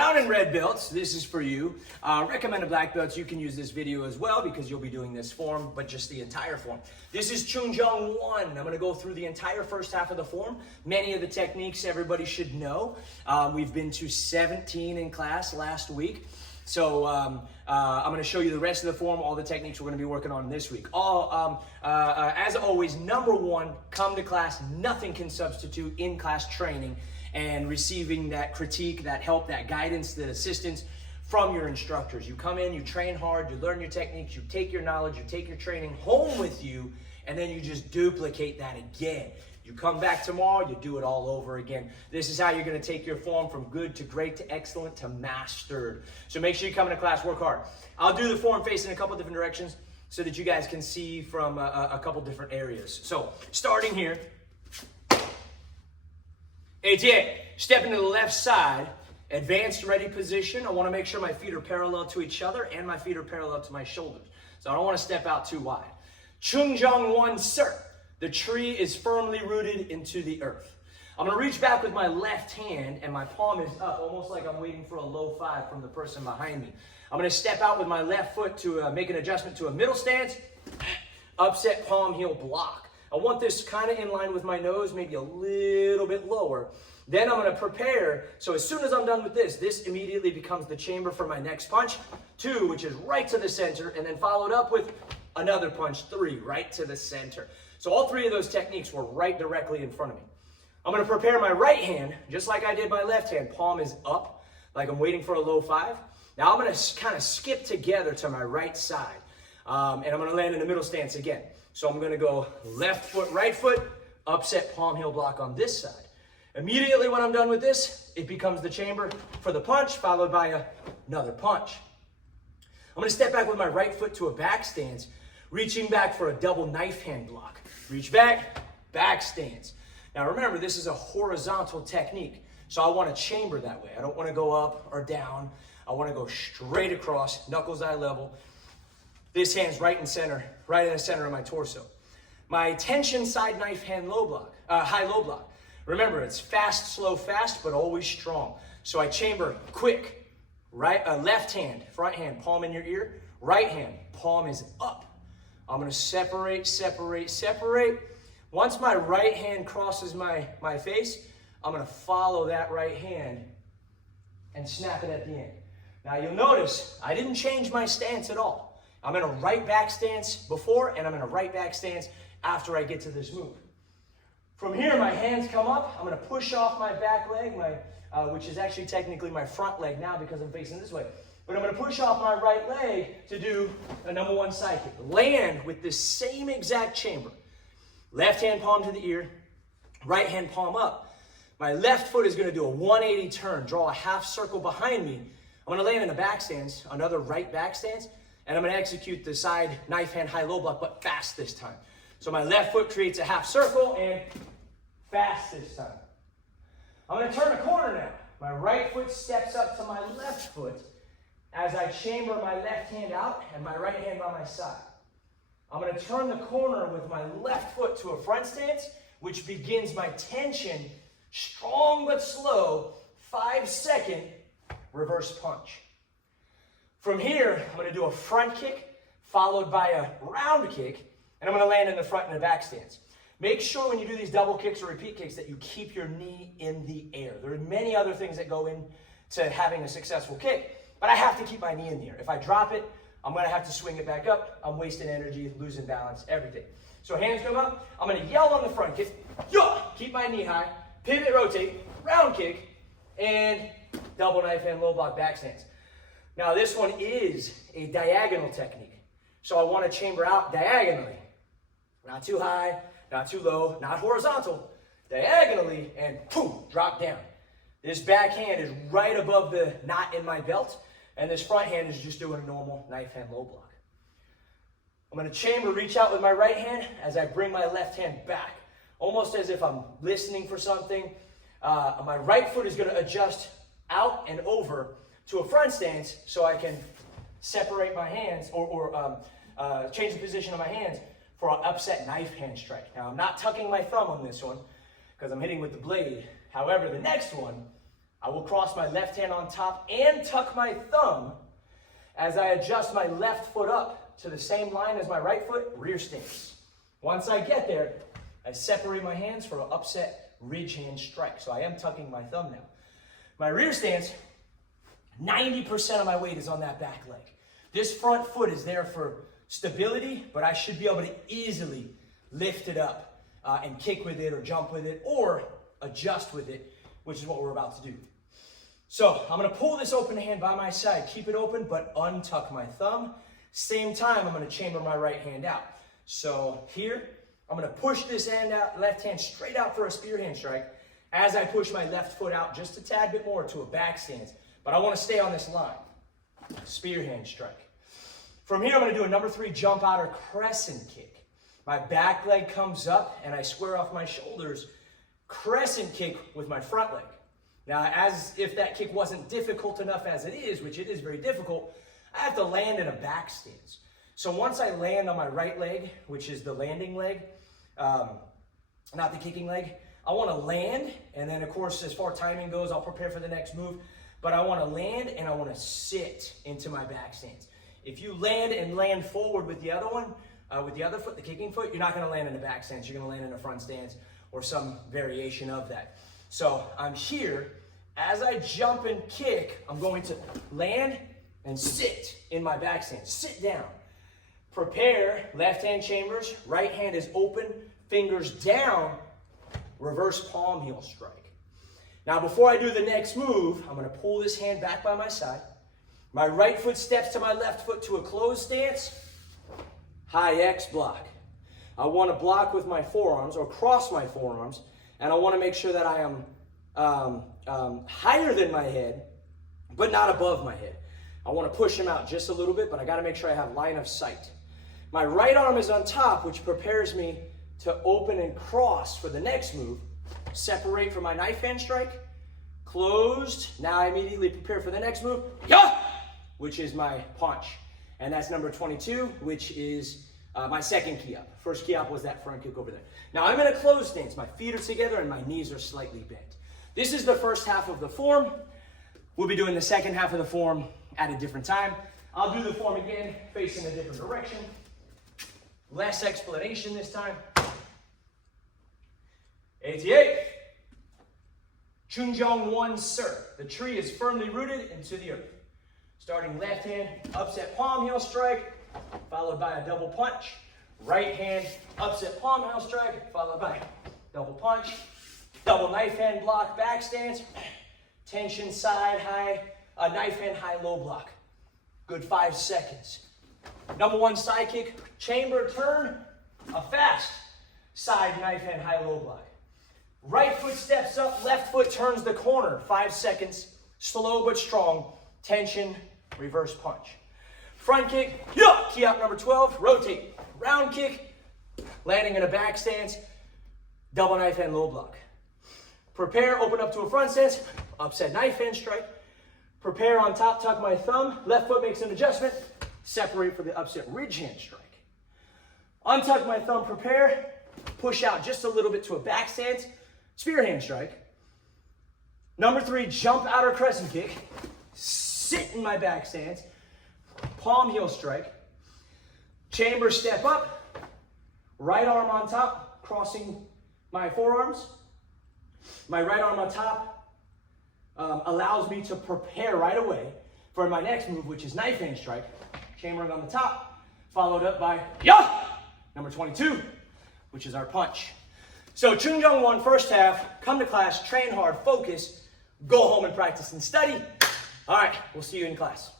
brown and red belts, this is for you. Recommended black belts, you can use this video as well because you'll be doing this form, but just the entire form. This is Choon Jung 1. I'm going to go through the entire first half of the form. Many of the techniques everybody should know. We've been to 17 in class last week. So I'm going to show you the rest of the form, all the techniques we're going to be working on this week. As always, number one, come to class. Nothing can substitute in-class training and receiving that critique, that help, that guidance, that assistance from your instructors. You come in, you train hard, you learn your techniques, you take your knowledge, you take your training home with you, and then you just duplicate that again. You come back tomorrow, you do it all over again. This is how you're going to take your form from good to great to excellent to mastered. So make sure you come into class, work hard. I'll do the form facing a couple different directions so that you guys can see from a couple different areas. So starting here, 88, step into the left side, advanced ready position. I want to make sure my feet are parallel to each other and my feet are parallel to my shoulders. So I don't want to step out too wide. Choon Jung 1, sir. The tree is firmly rooted into the earth. I'm going to reach back with my left hand and my palm is up, almost like I'm waiting for a low five from the person behind me. I'm going to step out with my left foot to make an adjustment to a middle stance, upset palm heel block. I want this kind of in line with my nose, maybe a little bit lower. Then I'm going to prepare, so as soon as I'm done with this immediately becomes the chamber for my next punch, 2, which is right to the center, and then followed up with another punch, 3, right to the center. So all 3 of those techniques were right directly in front of me. I'm going to prepare my right hand, just like I did my left hand. Palm is up, like I'm waiting for a low 5. Now I'm going to kind of skip together to my right side, and I'm going to land in the middle stance again. So I'm going to go left foot, right foot, upset palm heel block on this side. Immediately when I'm done with this, it becomes the chamber for the punch, followed by another punch. I'm going to step back with my right foot to a back stance, reaching back for a double knife hand block. Reach back, back stance. Now remember, this is a horizontal technique, so I want to chamber that way. I don't want to go up or down. I want to go straight across, knuckles eye level. This hand's right in center, right in the center of my torso. My tension side knife hand low block, high low block. Remember, it's fast, slow, fast, but always strong. So I chamber quick, right, left hand, front hand, palm in your ear. Right hand, palm is up. I'm going to separate, separate, separate. Once my right hand crosses my face, I'm going to follow that right hand and snap it at the end. Now you'll notice I didn't change my stance at all. I'm in a right back stance before, and I'm in a right back stance after I get to this move. From here, my hands come up. I'm going to push off my back leg, which is actually technically my front leg now because I'm facing this way. But I'm going to push off my right leg to do a number 1 side kick. Land with the same exact chamber. Left hand palm to the ear, right hand palm up. My left foot is going to do a 180 turn, draw a half circle behind me. I'm going to land in a back stance, another right back stance. And I'm going to execute the side knife hand high low block, but fast this time. So my left foot creates a half circle and fast this time. I'm going to turn a corner now. My right foot steps up to my left foot as I chamber my left hand out and my right hand by my side. I'm going to turn the corner with my left foot to a front stance, which begins my tension, strong but slow, 5-second reverse punch. From here, I'm going to do a front kick, followed by a round kick, and I'm going to land in the front and the back stance. Make sure when you do these double kicks or repeat kicks that you keep your knee in the air. There are many other things that go into having a successful kick, but I have to keep my knee in the air. If I drop it, I'm going to have to swing it back up. I'm wasting energy, losing balance, everything. So hands come up. I'm going to yell on the front kick. Keep my knee high. Pivot, rotate, round kick, and double knife hand low block back stance. Now this one is a diagonal technique. So I want to chamber out diagonally. Not too high, not too low, not horizontal. Diagonally and boom, drop down. This back hand is right above the knot in my belt. And this front hand is just doing a normal knife hand low block. I'm going to chamber, reach out with my right hand as I bring my left hand back. Almost as if I'm listening for something. My right foot is going to adjust out and over to a front stance so I can separate my hands or change the position of my hands for an upset knife hand strike. Now I'm not tucking my thumb on this one because I'm hitting with the blade. However, the next one, I will cross my left hand on top and tuck my thumb as I adjust my left foot up to the same line as my right foot, rear stance. Once I get there, I separate my hands for an upset ridge hand strike. So I am tucking my thumb now. My rear stance, 90% of my weight is on that back leg. This front foot is there for stability, but I should be able to easily lift it up and kick with it or jump with it or adjust with it, which is what we're about to do. So I'm gonna pull this open hand by my side, keep it open, but untuck my thumb. Same time, I'm gonna chamber my right hand out. So here, I'm gonna push this hand out, left hand straight out for a spear hand strike as I push my left foot out just a tad bit more to a back stance. But I wanna stay on this line. Spear hand strike. From here, I'm gonna do a number 3 jump outer crescent kick. My back leg comes up and I square off my shoulders, crescent kick with my front leg. Now, as if that kick wasn't difficult enough as it is, which it is very difficult, I have to land in a back stance. So once I land on my right leg, which is the landing leg, not the kicking leg, I want to land, and then of course, as far as timing goes, I'll prepare for the next move, but I want to land and I want to sit into my back stance. If you land and land forward with the other one, with the other foot, the kicking foot, you're not going to land in a back stance, you're going to land in a front stance or some variation of that. So I'm here, as I jump and kick, I'm going to land and sit in my back stance, sit down. Prepare, left hand chambers, right hand is open, fingers down, reverse palm heel strike. Now before I do the next move, I'm gonna pull this hand back by my side. My right foot steps to my left foot to a closed stance, high X block. I wanna block with my forearms or cross my forearms, and I wanna make sure that I am higher than my head, but not above my head. I want to push him out just a little bit, but I got to make sure I have line of sight. My right arm is on top, which prepares me to open and cross for the next move. Separate for my knife hand strike. Closed. Now I immediately prepare for the next move, which is my punch. And that's number 22, which is my second key up. First key up was that front kick over there. Now I'm in a closed stance. My feet are together and my knees are slightly bent. This is the first half of the form. We'll be doing the second half of the form at a different time. I'll do the form again, facing a different direction. Less explanation this time. 88. Choon Jung 1, sir. The tree is firmly rooted into the earth. Starting left hand, upset palm heel strike, followed by a double punch. Right hand, upset palm heel strike, followed by double punch. Double knife hand block, back stance. Tension side high, knife hand high low block. Good 5 seconds. Number 1 side kick, chamber turn, a fast side knife hand high low block. Right foot steps up, left foot turns the corner. 5 seconds, slow but strong. Tension, reverse punch. Front kick, key out number 12, rotate. Round kick, landing in a back stance, double knife hand low block. Prepare, open up to a front stance, upset knife hand strike. Prepare on top, tuck my thumb, left foot makes an adjustment, separate for the upset ridge hand strike. Untuck my thumb, prepare, push out just a little bit to a back stance, spear hand strike. Number 3, jump outer crescent kick, sit in my back stance, palm heel strike, chamber step up, right arm on top, crossing my forearms. My right arm on top allows me to prepare right away for my next move, which is knife hand strike. Chambering on the top, followed up by number 22, which is our punch. So Choon Jung 1, first half, come to class, train hard, focus, go home and practice and study. All right, we'll see you in class.